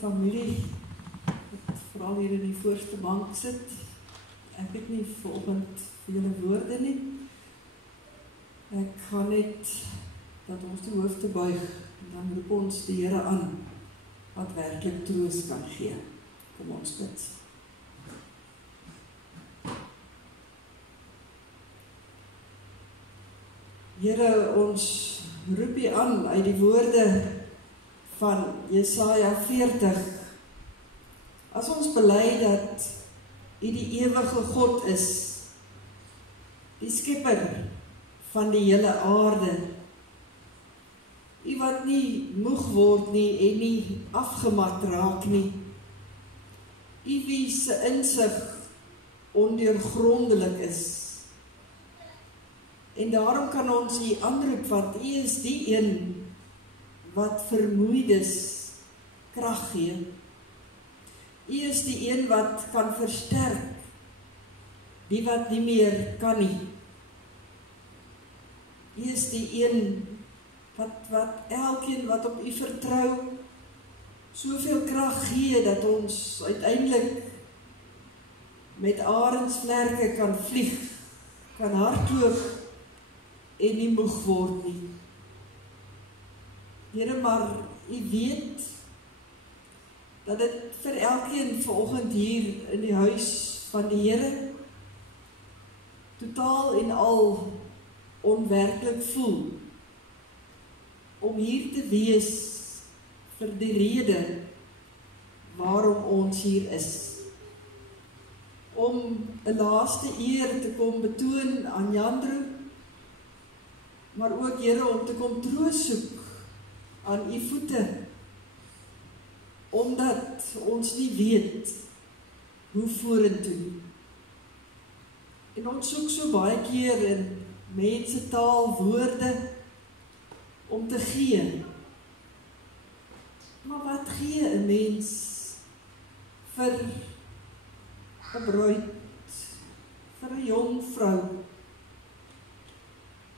Familie, wat vooral hier in die voorste bank sit. Ek het nie vanoggend julle woorde nie. Ek gaan net dat ons die hoofde buig en dan roep ons die Here aan wat werklik troos kan gee. Kom ons bid. Here, ons roep U aan uit die woorde van Jesaja 40. As ons bely dat U die ewige God is, die skepper van die hele aarde, U wat nie moeg word nie en nie afgemat raak nie, U wie se insig ondeurgrondelik is. En daarom kan ons U aanroep, want U is die een wat vermoeides krag gee. U is die een wat kan versterk, die wat nie meer kan nie. U is die een wat elkeen wat op U vertrou, soveel krag gee, dat ons uiteindelik met arendsvlerke kan vlieg, kan hardloop en nie moeg word nie. Here, maar U weet dat dit vir elkeen vanoggend hier in die huis van die Here totaal en al onwerklik voel om hier te wees vir die rede waarom ons hier is. Om 'n laaste eer te kom betoon aan Jandro, maar ook Here om te kom troos soek aan u voete, omdat ons nie weet hoe vorentoe nie. En ons soek so baie keer in mense taal, woorde, om te gee. Maar wat gee 'n mens vir 'n bruid, vir 'n jong vrou?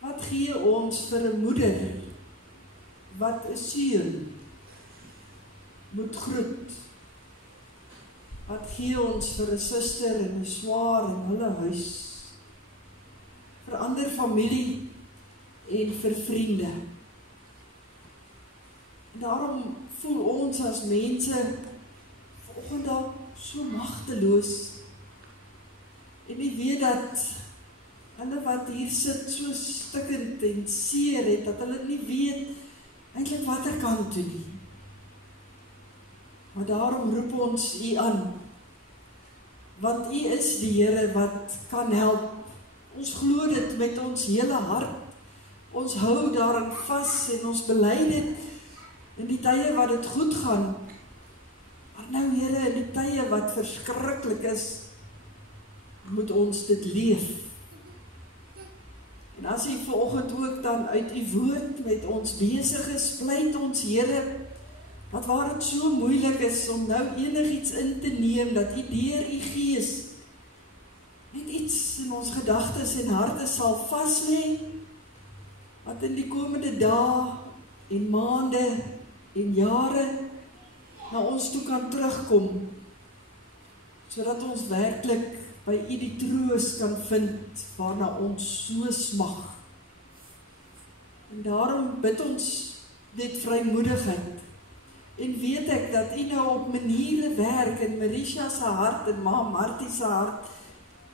Wat gee ons vir 'n moeder, wat 'n seun moet groet? Wat gee ons vir 'n suster en 'n swaar in hulle huis? Vir ander familie en vir vriende. En daarom voel ons as mense vanoggend dalk so magteloos. En nie weet dat hulle wat hier sit so stikkend en seer het, dat hulle nie weet eintlik watter kant toe nie. Maar daarom roep ons u aan, want u is die Here wat kan help. Ons glo dit met ons hele hart. Ons hou daarin vas en ons bely dit in die tye wat dit goed gaan. Maar nou Here, in die tye wat verskriklik is, moet ons dit leef. En as u vanoggend ook dan uit u woord met ons besig is, pleit ons Here, wat waar dit so moeilik is om nou enigiets in te neem, dat u deur u Gees net iets in ons gedagtes en harte sal vaslê, wat in die komende dae en maande en jare na ons toe kan terugkom, sodat ons werklik by u die troos kan vind waarna ons so smag. En daarom bid ons dit vrymoedigheid. En weet ek dat u nou op maniere werk in Marisha se hart en ma Martie se hart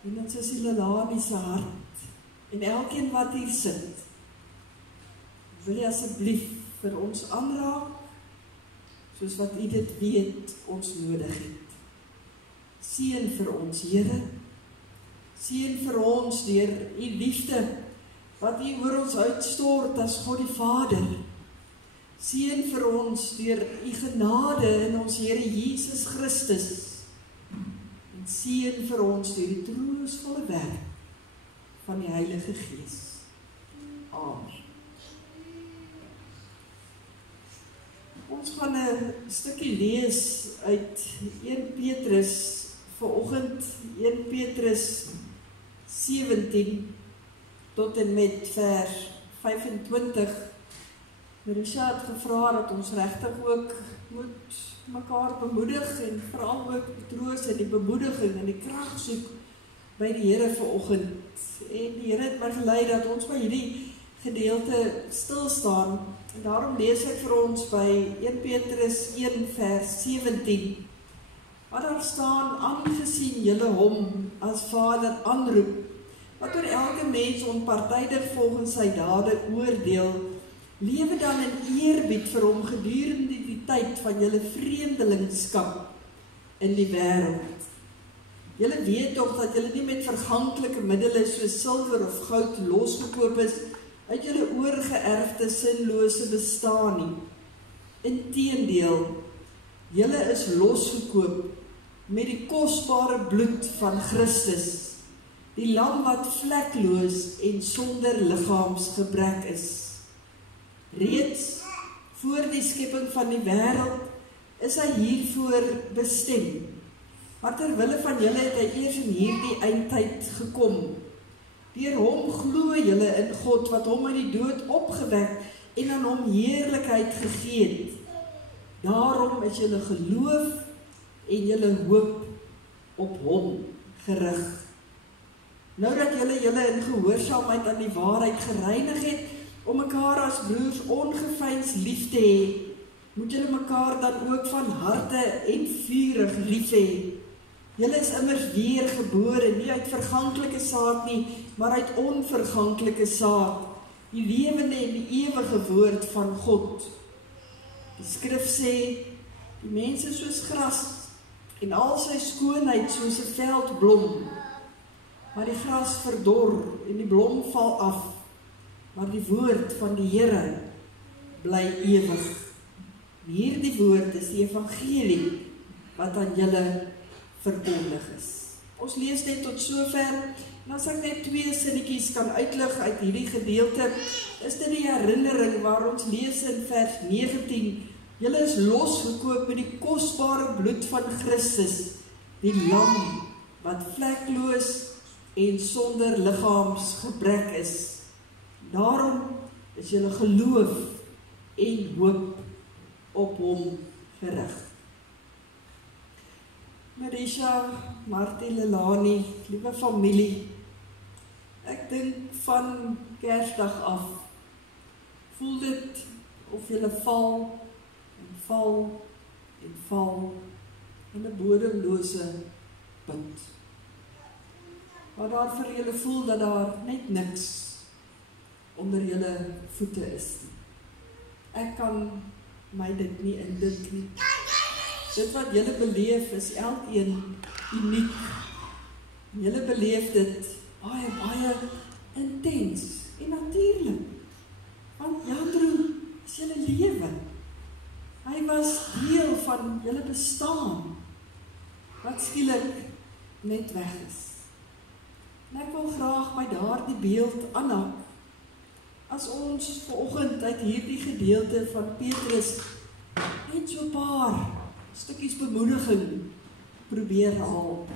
en in Sussie Lelani se hart en elkeen wat hier sit. Wil jy asseblief vir ons aanraak, soos wat u dit weet ons nodig het. Seën vir ons, Here. Seën vir ons deur u liefde, wat u oor ons uitstort as God die Vader. Seën vir ons deur u genade in ons Here Jesus Christus. En seën vir ons deur die troostvolle werk van die Heilige Gees. Amen. Ons gaan 'n stukkie lees uit 1 Petrus, vanoggend 1 Petrus 17 tot en met vers 25. Marisha het gevra dat ons regtig ook moet mekaar bemoedig en veral ook die troos en die bemoediging en die krag soek by die Here vanoggend. En die Here het my gelei dat ons by hierdie gedeelte stil staan. En daarom lees ek vir ons by 1 Petrus 1 vers 17. Waar daar staan, aangesien julle hom as Vader aanroep, wat oor elke mens onpartydig volgens sy dade oordeel, lewe dan in eerbied vir hom gedurende die tyd van julle vreemdelingskap in die wêreld. Julle weet tog dat julle nie met verganklike middele soos silwer of goud losgekoop is uit julle oorgeërfde sinlose bestaan nie. Inteendeel, julle is losgekoop met die kosbare bloed van Christus, die lam wat vlekloos en sonder liggaamsgebrek is. Reeds voor die skepping van die wêreld is hy hiervoor bestem. Maar terwille van julle het hy eers in hierdie eindtyd gekom. Deur hom glo julle in God wat hom uit die dood opgewek en aan hom heerlikheid gegee het. Daarom is julle geloof en julle hoop op hom gerig. Nou dat julle in gehoorsaamheid aan die waarheid gereinig het, om mekaar as broers ongeveins lief te hê, moet julle mekaar dan ook van harte en vurig lief hê. Julle is immers weergebore, nie uit verganklike saad nie, maar uit onverganklike saad, die lewende en die ewige woord van God. Die skrif sê, Die mens is soos gras, en al sy skoonheid soos 'n veldblom. Maar die gras verdor, en die blom val af, maar die woord van die Here bly ewig. Hierdie woord is die evangelie, wat aan julle verkondig is. Ons lees net tot sover, en as ek net 2 sinnetjies kan uitlig uit hierdie gedeelte, is dit die herinnering waar ons lees in vers 19, julle is losgekoop met die kosbare bloed van Christus, die lam, wat vlekloos en sonder liggaamsgebrek is. Daarom is julle geloof en hoop op hom gerig. Marisha, Martie, Lelani, liewe familie, ek dink van Kersdag af, voel dit of julle val en val en val in 'n bodemlose put. Waar daar vir julle voel dat daar net niks onder julle voete is. Ek kan my dit nie indink nie. Dit wat julle beleef is elkeen uniek. Julle beleef dit baie, baie intens en natuurlik. Want Jandro is julle lewe. Hy was deel van julle bestaan, wat skielik net weg is. En ek wil graag by daardie beeld aanhak, as ons vanoggend uit hierdie gedeelte van Petrus net so 'n paar stukkies bemoediging probeer haal.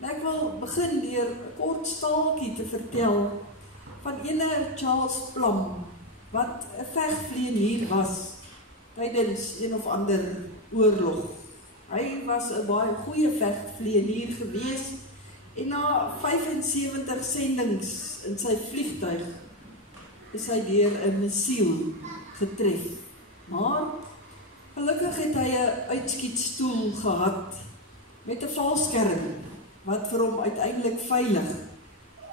En ek wil begin deur 'n kort staaltjie te vertel van ene Charles Plum, wat 'n vegvlieënier was tydens een of ander oorlog. Hy was 'n baie goeie vegvlieënier gewees, en na 75 sendings in sy vliegtuig is hy deur 'n missiel getref. Maar gelukkig het hy 'n uitskietstoel gehad met 'n valskerm wat vir hom uiteindelik veilig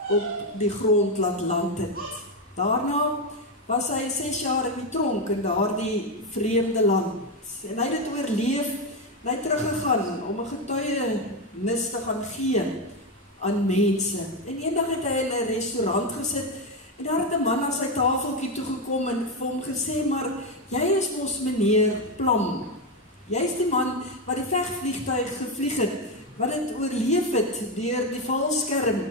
op die grond laat land het. Daarna was hy 6 jaar in die tronk in daardie vreemde land. En hy het dit oorleef en hy het teruggegaan om 'n getuienis te gaan gee aan mense. En eendag het hy in 'n restaurant gesit en daar het 'n man aan sy tafeltjie toegekom en vir hom gesê, maar jy is mos meneer Plum. Jy is die man wat die vegvliegtuig gevlieg het, wat dit oorleef het deur die valskerm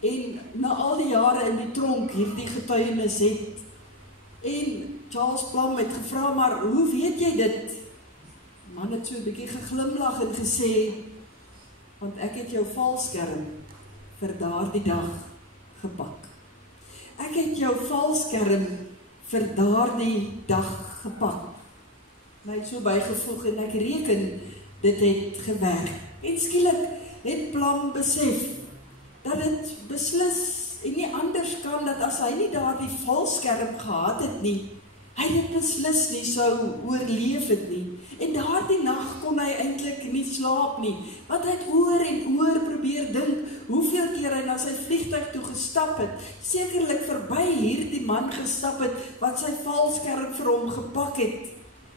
en na al die jare in die tronk hierdie getuienis het. En Charles Plum het gevra, maar hoe weet jy dit? Die man het so 'n bietjie geglimlag en gesê, want ek het jou valskerm vir daardie dag gepak. Ek het jou valskerm vir daardie dag gepak. En hy het so bygevoeg en ek reken dit het gewerk. En skielik het Plum besef dat dit beslis en nie anders kan dat as hy nie daardie valskerm gehad het nie, hy dit beslis nie sou oorleef het nie. En daardie nag kon hy eintlik nie slaap nie, want hy het oor en oor probeer dink hoeveel keer hy na sy vliegtuig toe gestap het, sekerlik verby hierdie man gestap het, wat sy valskerm vir hom gepak het.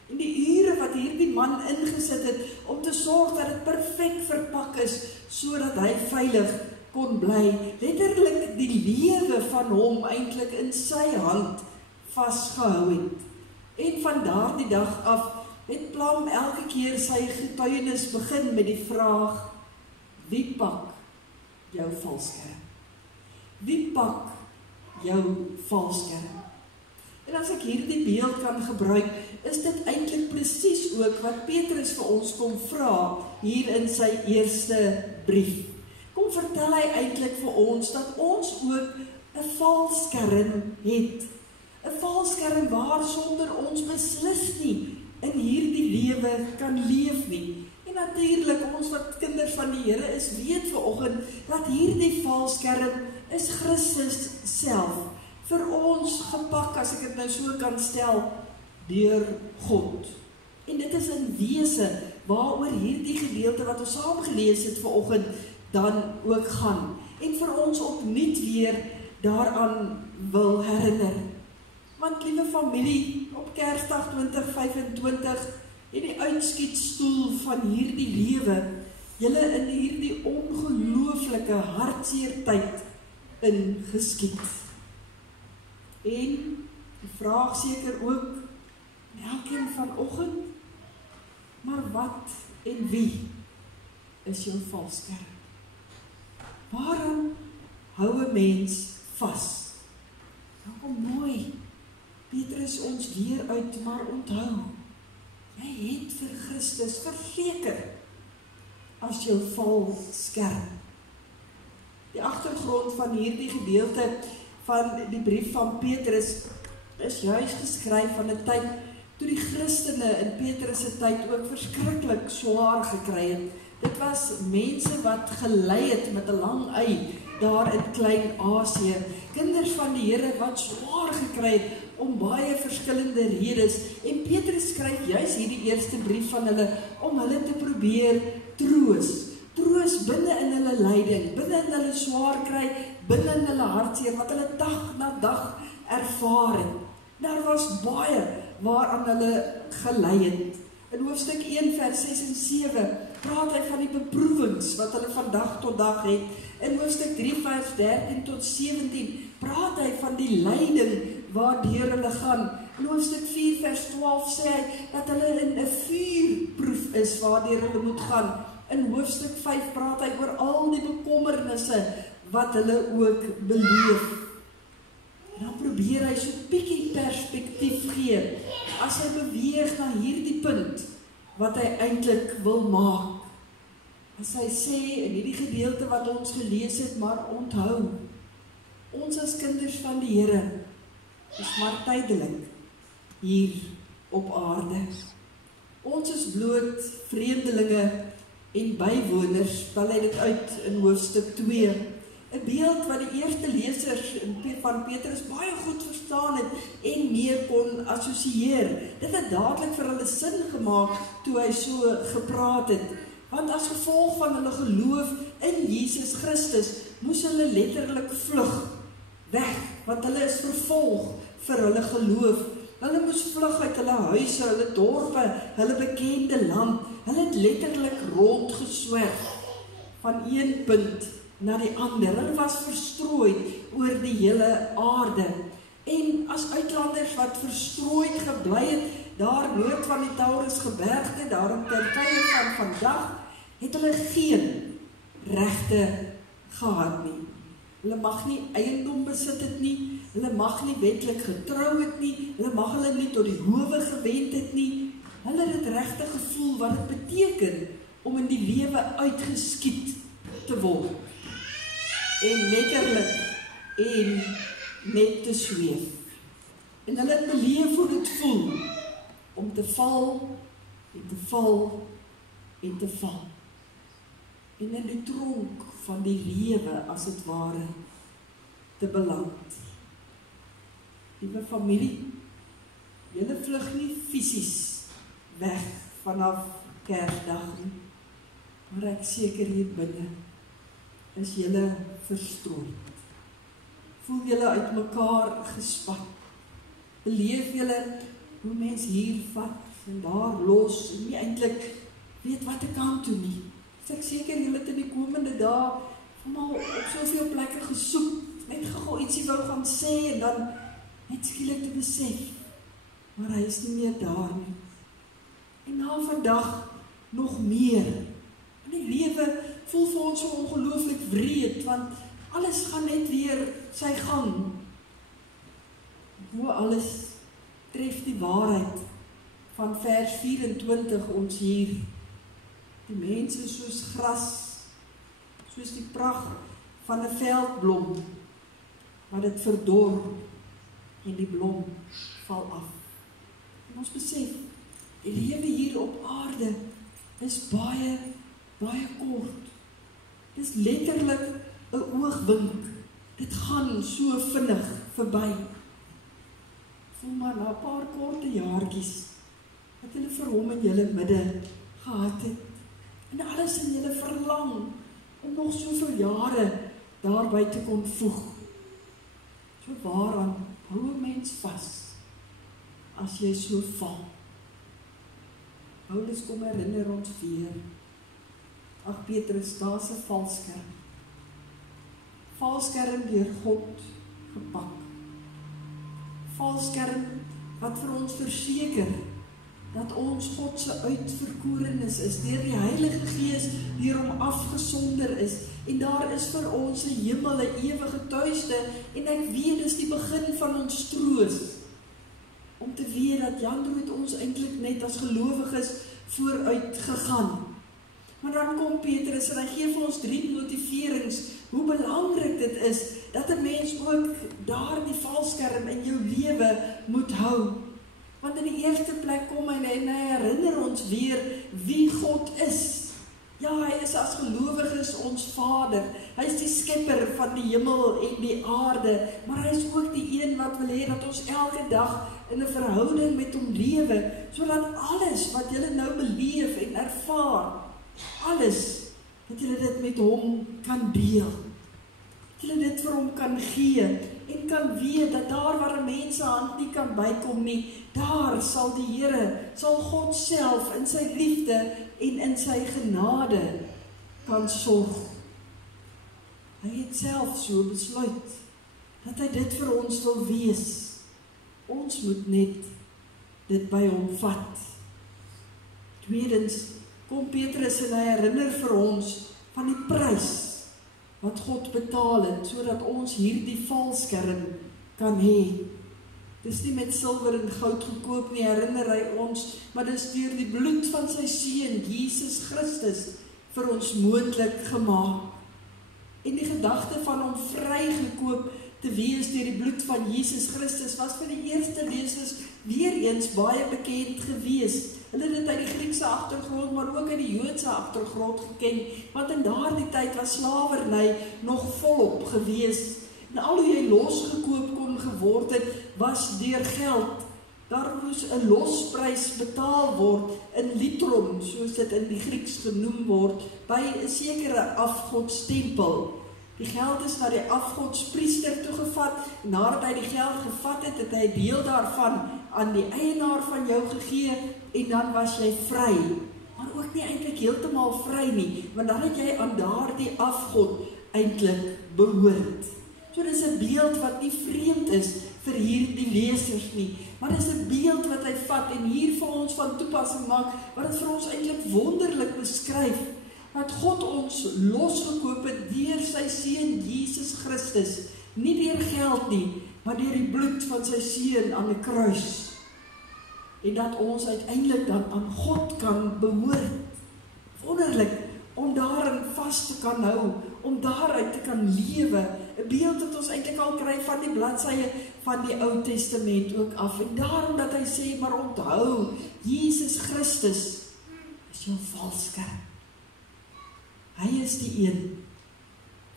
En die ure wat hierdie man ingesit het, om te sorg dat dit perfek verpak is, sodat hy veilig kon bly, letterlik die lewe van hom eintlik in sy hand vasgehou het. En van daardie dag af het Plum elke keer sy getuienis begin met die vraag, wie pak jou valskerm? Wie pak jou valskerm? En as ek hierdie beeld kan gebruik, is dit eintlik presies ook wat Petrus vir ons kom vra hier in sy eerste brief. Kom vertel hy eintlik vir ons dat ons ook 'n valskerm het. 'n Valskerm waar sonder ons beslis nie in hierdie lewe kan leef nie. En natuurlik, ons wat kinders van die Here is, weet vanoggend dat hierdie valskerm is Christus self, vir ons gepak, as ek dit nou so kan stel, deur God. En dit is in wese waaroor hierdie gedeelte wat ons saam gelees het vanoggend dan ook gaan. En vir ons opnuut weer daaraan wil herinner. Want liewe familie, op Kersdag 2025 en die uitskietstoel van hierdie lewe julle in hierdie ongelooflike hartseer tyd ingeskiet. En die vraag seker ook elkeen vanoggend, maar wat en wie is jou valskerm? Waarom hou 'n mens vas? Nou kom mooi, Petrus ons weer uit, maar onthou, jy het vir Christus verseker as jou valskerm. Die agtergrond van hierdie gedeelte van die brief van Petrus is juis geskryf van 'n tyd toe die Christene in Petrus se tyd ook verskriklik swaar gekry het. Dit was mense wat gelei het met 'n lang ei daar in Klein-Asië. Kinders van die Here wat swaar gekry het om baie verskillende redes. En Petrus skryf juis hierdie eerste brief van hulle om hulle te probeer troos. Troos binne in hulle lyding, binne in hulle swaar kry, binne in hulle hartseer wat hulle dag na dag ervaar het. Daar was baie waaraan hulle gelei het. In hoofstuk 1 vers 6 en 7 praat hy van die beproewings wat hulle van dag tot dag het. In hoofstuk 3 vers 13 tot 17 praat hy van die lyding waardeur hulle gaan. In hoofstuk 4 vers 12 sê hy dat hulle in 'n vuurproef is waardeur hulle moet gaan. In hoofstuk 5 praat hy oor al die bekommernisse wat hulle ook beleef. En dan probeer hy so 'n bietjie perspektief gee as hy beweeg na hierdie punt wat hy eintlik wil maak. As hy sê in hierdie gedeelte wat ons gelees het, maar onthou, ons as kinders van die Here is maar tydelik hier op aarde. Ons is bloot vreemdelinge en bywoners, tel hy dit uit in hoofstuk 2. 'n beeld wat die eerste lesers van Petrus baie goed verstaan het en mee kon assosieer. Dit het dadelik vir hulle sin gemaak toe hy so gepraat het. Want as gevolg van hulle geloof in Jesus Christus, moes hulle letterlik vlug weg, want hulle is vervolg vir hulle geloof. Hulle moes vlug uit hulle huise, hulle dorpe, hulle bekende land. Hulle het letterlik rondgeswerf van een punt na die ander. Hulle was verstrooid oor die hele aarde. En as uitlanders wat verstrooid gebly het, daar noord van die Taurusgebergte, daarom ten tye van vandag, het hulle geen regte gehad nie. Hulle mag nie eiendom besit het nie, hulle mag nie wetlik getrou het nie, hulle mag hulle nie tot die howe gewend het nie. Hulle het regtig gevoel wat dit beteken om in die lewe uitgeskiet te word. En letterlik en net te sweef. En hulle het beleef hoe dit voel om te val en te val en te val. En in die tronk van die lewe as het ware te beland. Liewe familie, julle vlug nie fisies weg vanaf Kersdag nie, maar ek seker hier binne is julle verstrooid. Voel julle uit mekaar gespat. Beleef julle hoe mens hier vat en daar los en nie eintlik weet wat ek kan toe nie. Ek seker julle het in die komende dae almal op soveel plekke gesoek, net gou ietsie wou gaan sê en dan net skielik te besef, maar hy is nie meer daar nie. En na vandag nog meer. In die lewe voel vir ons so ongelooflik wreed, want alles gaan net weer sy gang. Bo alles tref die waarheid van vers 24 ons hier. Die mense soos gras, soos die pragt van 'n veldblom, wat dit verdor en die blom val af. En ons besef, die lewe hier op aarde is baie, baie kort. Dit is letterlik 'n oogwink. Dit gaan so vinnig verby. Voel maar na 'n paar korte jaartjies wat hulle vir hom in julle midde gehad het. En alles in julle verlang om nog soveel jare daarby te kon voeg. So waaraan hou 'n mens vas as jy so val? Paulus kom herinner ons weer. Ag Petrus, daar's 'n valskerm. Valskerm deur God gepak. Valskerm wat vir ons verseker dat ons God se uitverkorenes is, deur die Heilige Gees, deur hom afgesonder is, en daar is vir ons 'n hemel, 'n ewige tuiste, en ek weet dis die begin van ons troos, om te weet dat Jan het ons eintlik net as gelowiges vooruit gegaan. Maar dan kom Petrus en hy gee vir ons 3 motiverings, hoe belangrik dit is, dat 'n mens ook daar die valskerm in jou lewe moet hou. Want in die eerste plek kom hy en hy herinner ons weer wie God is. Ja, hy is as gelowiges ons Vader. Hy is die skepper van die hemel en die aarde, maar hy is ook die een wat wil hê dat ons elke dag in 'n verhouding met hom lewe, sodat alles wat jy nou beleef en ervaar, alles, dat jy dit met hom kan deel. Dat jy dit vir hom kan gee en kan weet dat daar waar mense hand nie kan bykom nie, daar sal die Here, sal God self in sy liefde en in sy genade kan sorg. Hy het self so besluit dat hy dit vir ons wil wees. Ons moet net dit by hom vat. Tweedens kom Petrus en hy herinner vir ons van die prys wat God betaal het, sodat ons hierdie valskerm kan hê. Dis nie met silwer en goud gekoop nie, herinner hy ons, maar dis deur die bloed van sy seun, Jesus Christus, vir ons moontlik gemaak. En die gedagte van hom vrygekoop te wees deur die bloed van Jesus Christus, was vir die eerste lesers weer eens baie bekend gewees. Hulle het dit uit die Griekse agtergrond, maar ook uit die Joodse agtergrond geken, want in daardie tyd was slawerny nog volop gewees. En al hoe jy losgekoop kon geword het, was deur geld. Daar moes 'n losprys betaal word, in litron, soos dit in die Grieks genoem word, by 'n sekere afgodstempel. Die geld is na die afgodspriester toegevat, en nadat hy die geld gevat het, het hy 'n deel daarvan aan die eienaar van jou gegee, en dan was jy vry. Maar ook nie eintlik heeltemal vry nie, want dan het jy aan daardie afgod eintlik behoort. So dis 'n beeld wat nie vreemd is vir hierdie lesers nie, maar dis 'n beeld wat hy vat en hier vir ons van toepassing maak, wat dit vir ons eintlik wonderlik beskryf, dat God ons losgekoop het deur sy seun Jesus Christus, nie deur geld nie, maar deur die bloed van sy seun aan die kruis. En dat ons uiteindelik dan aan God kan behoort. Wonderlik, om daarin vas te kan hou, om daaruit te kan lewe, 'n beeld wat ons eintlik al kry van die bladsye van die Ou Testament ook af, en daarom dat hy sê, maar onthou, Jesus Christus is jou valskerm. Hy is die een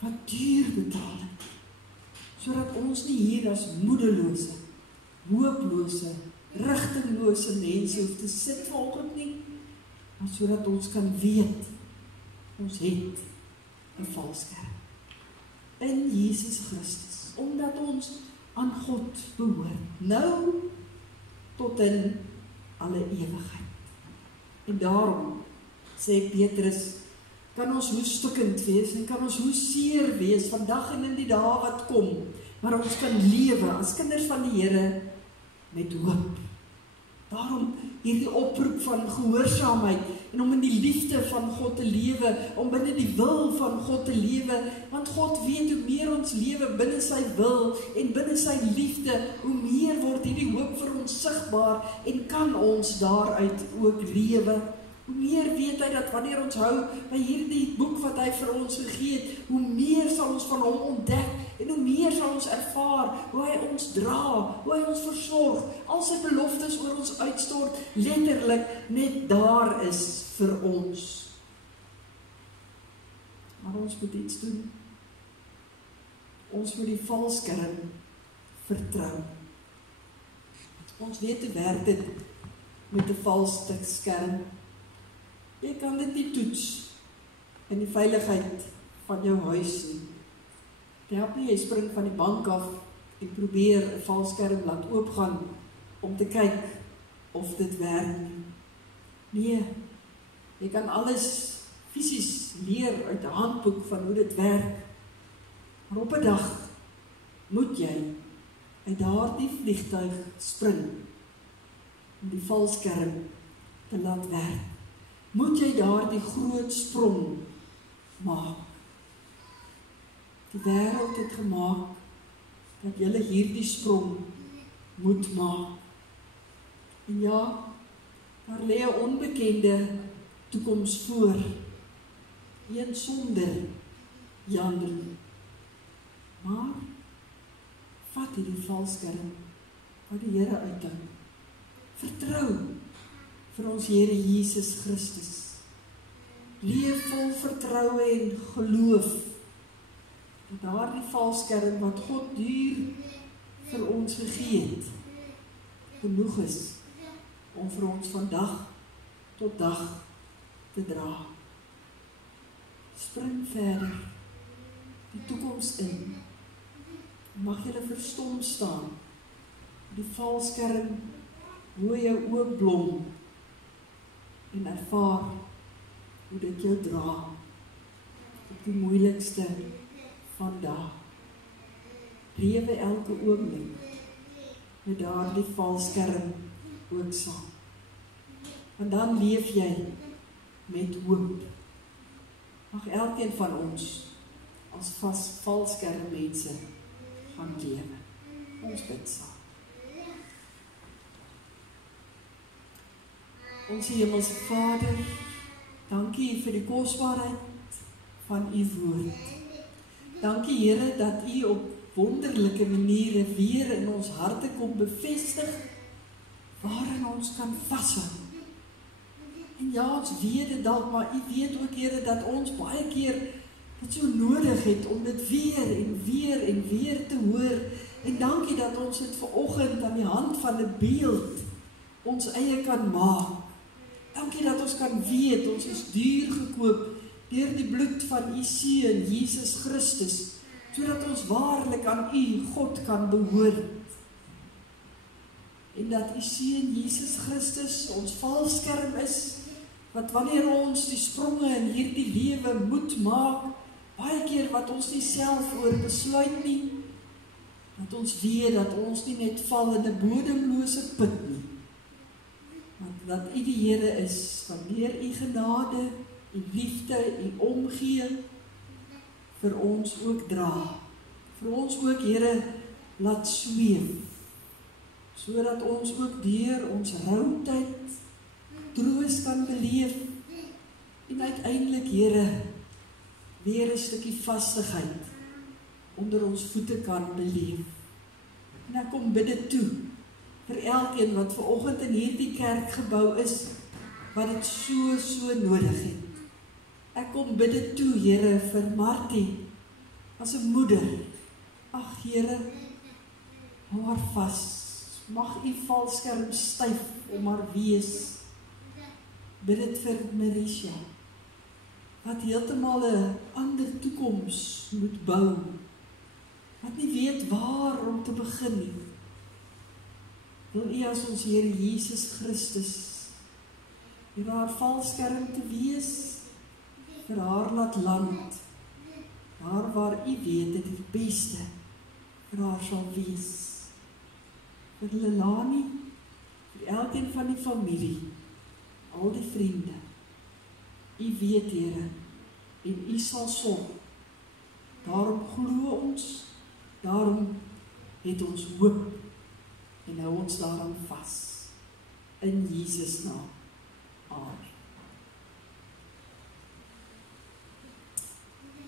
wat duur betaal het, sodat ons nie hier as moedelose, hooplose, rigtinglose mense hoef te sit volgens nie, maar sodat ons kan weet, ons het 'n valskerm in Jesus Christus, omdat ons aan God behoort, nou tot in alle ewigheid. En daarom sê Petrus, kan ons hoe stikkend wees en kan ons hoe seer wees vandag en in die dae wat kom, maar ons kan lewe as kinders van die Here met hoop. Daarom hierdie oproep van gehoorsaamheid en om in die liefde van God te lewe, om binne die wil van God te lewe, want God weet hoe meer ons lewe binne sy wil en binne sy liefde, hoe meer word hierdie hoop vir ons sigbaar en kan ons daaruit ook lewe. Hoe meer weet hy dat wanneer ons hou by hierdie boek wat hy vir ons gegee het, hoe meer sal ons van hom ontdek en hoe meer sal ons ervaar hoe hy ons dra, hoe hy ons versorg, al sy beloftes oor ons uitstort, letterlik net daar is vir ons. Maar ons moet iets doen. Ons moet die valskerm vertrou. Ons weet hoe werk dit met 'n valskerm. Jy kan dit nie toets in die veiligheid van jou huis nie. Jy help nie, jy spring van die bank af en probeer 'n valskerm laat oopgaan om te kyk of dit werk nie. Nee, jy kan alles fisies leer uit 'n handboek van hoe dit werk. Maar op 'n dag moet jy uit daardie vliegtuig spring om die valskerm te laat werk. Moet jy daardie groot sprong maak. Die wêreld het gemaak dat jy hierdie sprong moet maak. En ja, daar lê 'n onbekende toekoms voor. Een sonder jammer. Maar vat hierdie valskerm wat die Here uithou. Vertrou vir ons Here Jesus Christus. Leef vol vertroue en geloof dat daardie valskerm wat God duur vir ons gegee het, genoeg is om vir ons van dag tot dag te dra. Spring verder die toekoms in. Mag jy verstom staan, die valskerm, hoe jou oë blom en ervaar hoe dit jou dra op die moeilikste van dae. Lewe elke oomblik met daardie valskerm ook saam. En dan leef jy met hoop. Mag elkeen van ons as valskerm mense gaan lewe. Ons bid saam. Ons Hemelse Vader, dankie vir die kosbaarheid van u woord. Dankie Here dat u op wonderlike maniere weer in ons harte kom bevestig waarin ons kan vashou. En ja, ons weet dit dalk, maar u weet ook Here dat ons baie keer dit so nodig het om dit weer en weer en weer te hoor. En dankie dat ons dit vanoggend aan die hand van 'n beeld ons eie kan maak. Dankie dat ons kan weet, ons is duur gekoop deur die bloed van u Seun, Jesus Christus, sodat ons waarlik aan u, God, kan behoort. En dat u Seun, Jesus Christus, ons valskerm is, wat wanneer ons die spronge in hierdie lewe moet maak, baie keer wat ons nie self oor besluit nie, dat ons weet dat ons nie net val in 'n bodemlose put nie, maar dat u die Here is, wanneer u genade, u liefde, u omgee, vir ons ook dra, vir ons ook Here laat sweef, sodat ons ook deur ons routyd troos kan beleef, en uiteindelik Here weer 'n stukkie vastigheid onder ons voete kan beleef. En ek kom bid dit toe vir elkeen wat vanoggend in hierdie kerkgebou is, wat dit so nodig het. Ek kom bid dit toe, Here, vir Martie, as 'n moeder. Ag Here, hou haar vas. Mag u valskerm styf om haar wees. Bid dit vir Marisha, wat heeltemal 'n ander toekoms moet bou, wat nie weet waar om te begin nie. Wil u as ons Here Jesus Christus vir haar valskerm te wees, vir haar laat land, daar waar u weet dit die beste vir haar sal wees. Vir Lelani, vir elkeen van die familie, al die vriende, u weet Here, en u sal sorg. Daarom glo ons, daarom het ons hoop, en hou ons daaraan vas. In Jesus naam. Amen.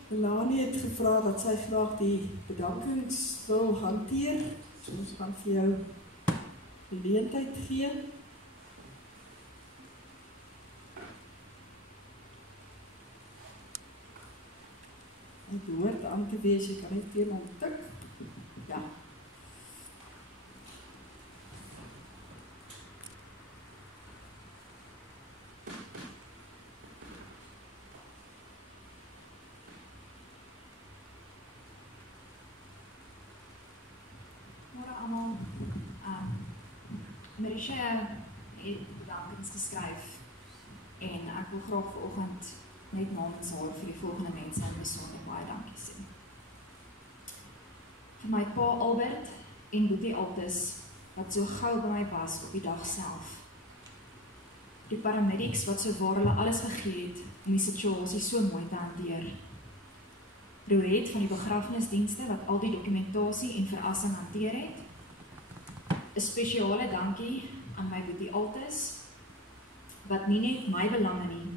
Lelani het gevra dat sy graag die bedankings wil hanteer, so ons gaan vir jou geleentheid gee. Het behoort aan te wees, jy kan net teen hom tik. Ja. Môre almal. Marisha het bedankings geskryf En ek wil graag vanoggend net namens haar vir die volgende mense in besonder baie dankie sê. Vir my pa Albert en Boetie Altus, wat so gou by my was op die dag self. Die paramedics wat so waar hulle alles gegee het om die situasie so mooi te hanteer. Roet van die begrafnisdienste wat al die dokumentasie en verassing hanteer het. 'n Spesiale dankie aan my Boetie Altus, wat nie net my belange nie,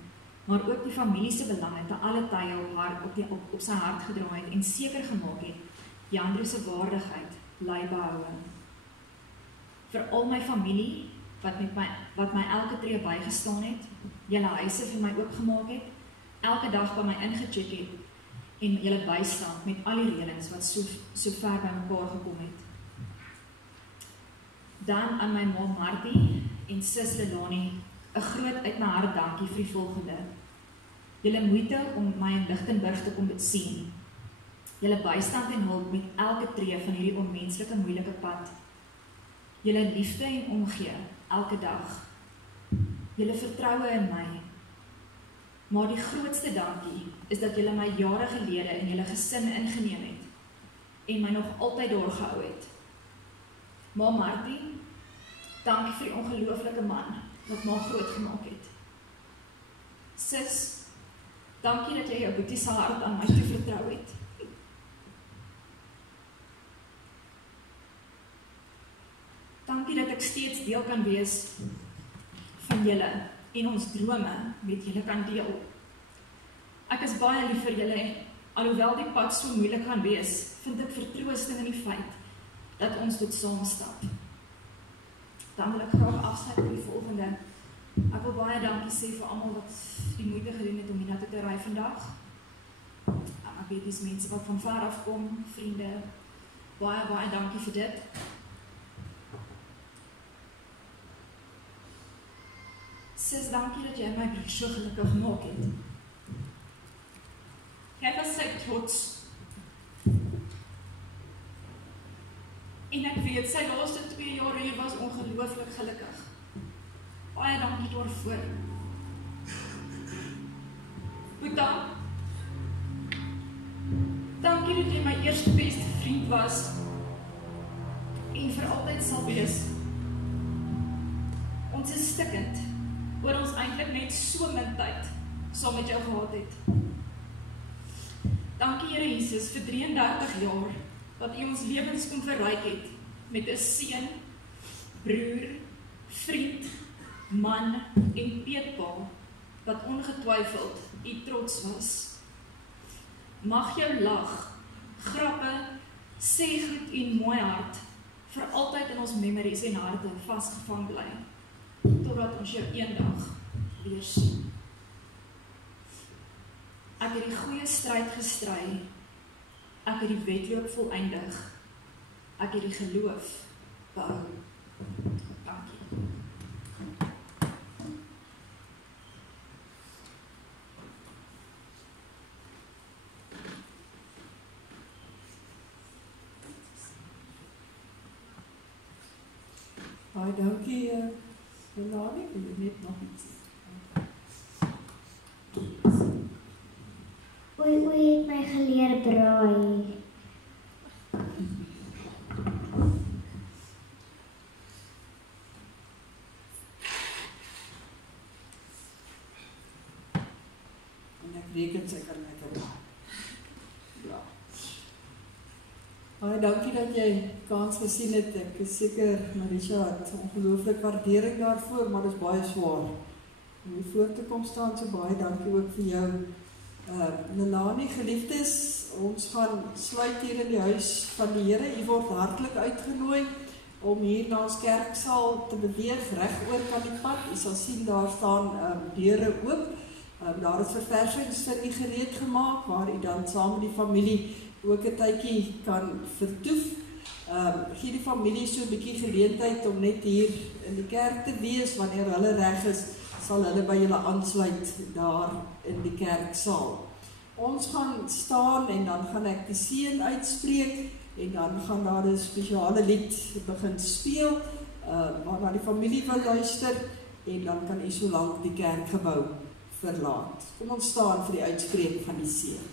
maar ook die familie se belange te alle tye op sy hart gedra het en seker gemaak het Jandro se waardigheid bly behou. Vir al my familie wat my elke tree bygestaan het, julle huise vir my oopgemaak het, elke dag by my ingecheck het en julle bystand met al die reëlings wat so ver by mekaar gekom het. Dan aan my ma Martie en sis Lelani 'n groot uit my hart dankie vir die volgende. Julle moeite om my in Lichtenburg te kom sien. Julle bystand en hulp met elke tree van hierdie onmenslike moeilike pad. Julle liefde en omgee elke dag. Julle vertroue in my. Maar die grootste dankie is dat julle my jare gelede in julle gesin ingeneem het en my nog altyd daar gehou het. Ma Martie, dankie vir die ongelooflike man wat my groot gemaak het. Sis, dankie dat jy jou Boetie se hart aan my toe vertrou het. Dankie dat ek steeds deel kan wees van julle en ons drome met julle kan deel. Ek is baie lief vir julle en alhoewel die pad so moeilik kan wees, vind ek vertroosting in die feit dat ons dit saam stap. Dan wil ek graag afsluit met die volgende. Ek wil baie dankie sê vir almal wat die moeite gedoen het om hiernatoe te ry vandag. Ek weet dis mense wat van ver af kom, vriende. Baie dankie vir dit. Sis, dankie dat jy my broer so gelukkig gemaak het. Jy was sy trots. En ek weet, sy laaste 2 jaar hier was ongelooflik gelukkig. Baie dankie daarvoor. Boeta, dankie dat jy my eerste beste vriend was en vir altyd sal wees. Ons is stikkend oor ons eintlik net so min tyd saam met jou gehad het. Dankie Here Jesus vir 33 jaar wat U ons lewens kon verryk het met 'n seun, broer, vriend, man en peetpaal wat ongetwyfeld U trots was. Mag jou lag, grappe, sêgroet en mooi hart vir altyd in ons memories en harte vasgevang bly, totdat ons jou eendag weer sien. Ek het die goeie stryd gestry, ek het die wedloop voleindig, ek het die geloof behou. Dankie. Baie dankie, Lelani, wil jy net nog iets sê? Oei het my geleer braai. En ek reken sy kan net braai. Ja. Baie dankie dat jy kans gesien het. Ek is seker, Marisha het ongelooflik waardering daarvoor, maar dit is baie swaar. Om hier voor te kom staan, so baie dankie ook vir jou. Lelani, geliefdes, ons gaan sluit hier in die huis van die Here. U word hartlik uitgenooi om hier na ons kerksaal te beweeg, reg oor kan die pad. U sal sien daar staan deure oop. Daar is verversings vir u gereed gemaak, waar u dan saam met die familie ook 'n tydjie kan vertoef. Gee die familie so 'n bietjie geleentheid om net hier in die kerk te wees. Wanneer hulle reg is, sal hulle by julle aansluit daar in die kerksaal. Ons gaan staan en dan gaan ek die seën uitspreek en dan gaan daar 'n spesiale lied begin speel waarna die familie wil luister en dan kan u so lank die kerkgebou verlaat. Kom ons staan vir die uitspreek van die seën.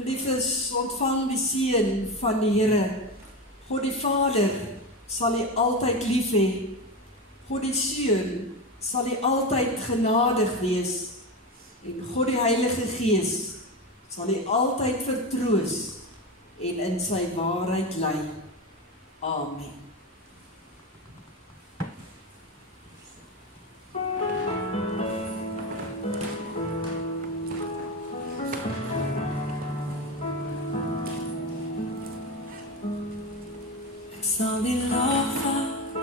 Geliefdes, ontvang die seën van die Here. God die Vader sal u altyd lief hê. God die Seun sal u altyd genadig wees. En God die Heilige Gees sal u altyd vertroos en in sy waarheid lei. Amen. Ek sal die lof vat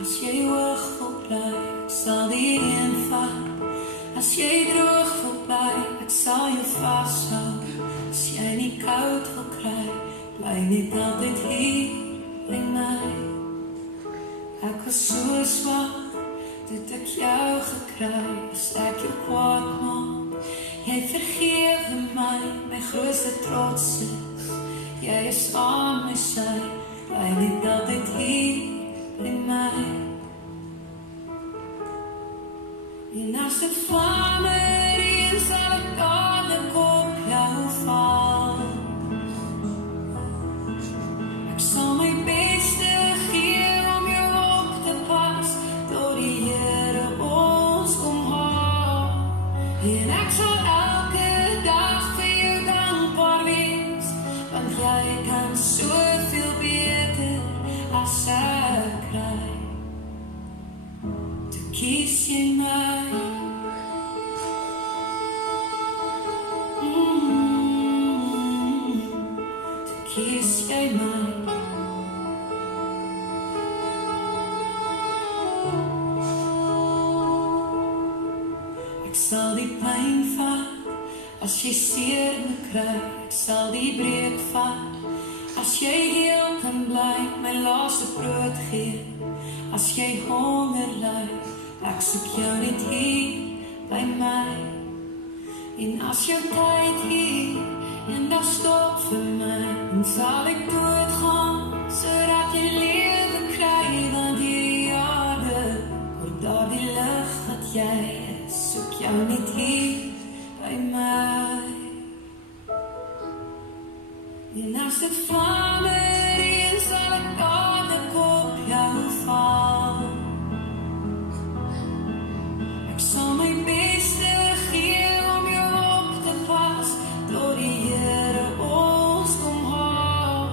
as jy hoog wil bly. Ek sal die reën vat as jy droog wil bly. Ek sal jou vashou as jy nie koud wil kry. Bly net altyd hier by my. Ek was so swak, dit ek jou gekry. As ek jou kwaad maak, jy vergewe my. My grootste trots is, jy is aan my sy. Bly net altyd hier by my. En as dit vlammer is, sal ek dadelik op jou val. Ek sal my beste gee om jou op te pas, tot die Here ons kom haal. En ek sal elke dag vir jou dankbaar wees, want jy kan soveel beter as ek kry. Toe kies jy my. Kies jy my. Ek sal die pyn vat as jy seer me kry. Ek sal die breek vat as jy heel kan bly. My laaste brood gee as jy honger ly. Ek soek jou net hier by my. En as jou tyd hier en daar stop vir my, en sal ek doodgaan, sodat jy lewe kry, want hierdie jare, word daar die lig wat jy is, soek jou net hier by my. En as dit vlammer is, sal ek dadelik op jou val. Ek sal my beste gee om jou op te pas, tot die Here ons kom haal.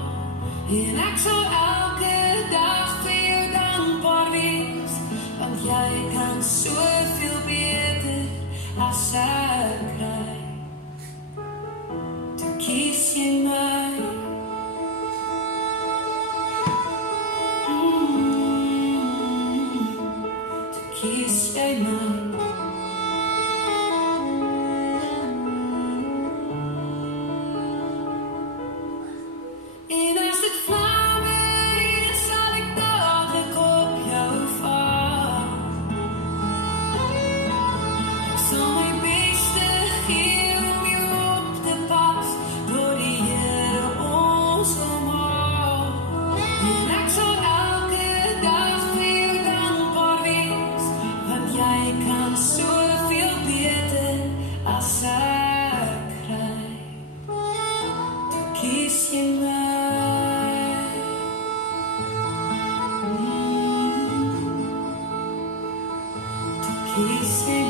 En ek sal elke dag vir jou dankbaar wees, want jy kan soveel beter as ek kry. Toe kies jy my. Toe kies jy my. En as dit vlammer is, sal ek dadelik op jou val. Ek sal my beste gee om jou op te pas, tot die Here ons kom haal. En ek sal elke dag vir jou dankbaar wees, want jy kan soveel beter as ek kry. Toe kies jy my. Kies jy